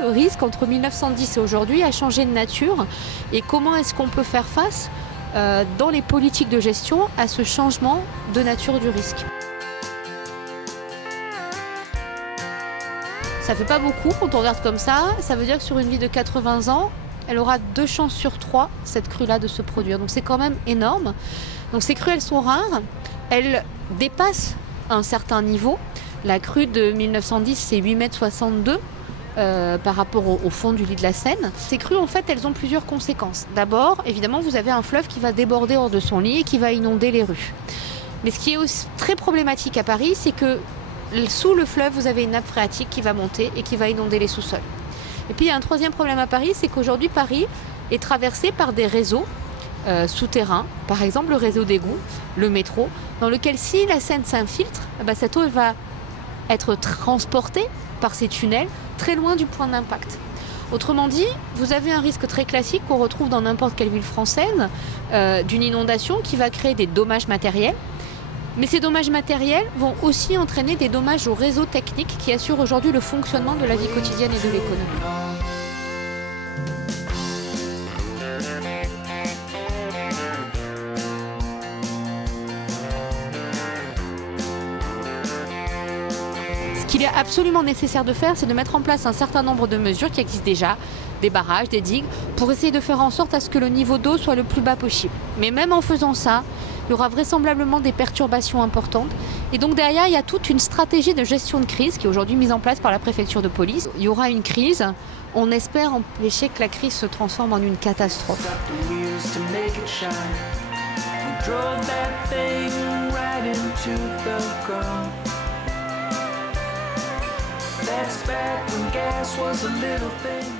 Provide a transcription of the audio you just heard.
le risque entre 1910 et aujourd'hui a changé de nature et comment est-ce qu'on peut faire face dans les politiques de gestion à ce changement de nature du risque. Ça fait pas beaucoup quand on regarde comme ça veut dire que sur une vie de 80 ans, elle aura 2 chances sur 3, cette crue-là, de se produire. Donc c'est quand même énorme. Donc ces crues, elles sont rares, elles dépassent un certain niveau. La crue de 1910, c'est 8,62 m par rapport au fond du lit de la Seine. Ces crues, en fait, elles ont plusieurs conséquences. D'abord, évidemment, vous avez un fleuve qui va déborder hors de son lit et qui va inonder les rues. Mais ce qui est aussi très problématique à Paris, c'est que sous le fleuve, vous avez une nappe phréatique qui va monter et qui va inonder les sous-sols. Et puis, il y a un troisième problème à Paris, c'est qu'aujourd'hui, Paris est traversé par des réseaux souterrains, par exemple le réseau d'égouts, le métro, dans lequel si la Seine s'infiltre, cette eau va être transportée par ces tunnels très loin du point d'impact. Autrement dit, vous avez un risque très classique qu'on retrouve dans n'importe quelle ville française, d'une inondation qui va créer des dommages matériels. Mais ces dommages matériels vont aussi entraîner des dommages au réseau technique qui assure aujourd'hui le fonctionnement de la vie quotidienne et de l'économie. Ce qu'il est absolument nécessaire de faire, c'est de mettre en place un certain nombre de mesures qui existent déjà, des barrages, des digues, pour essayer de faire en sorte à ce que le niveau d'eau soit le plus bas possible. Mais même en faisant ça, il y aura vraisemblablement des perturbations importantes. Et donc derrière, il y a toute une stratégie de gestion de crise qui est aujourd'hui mise en place par la préfecture de police. Il y aura une crise. On espère empêcher que la crise se transforme en une catastrophe. That's back when gas was a little thing.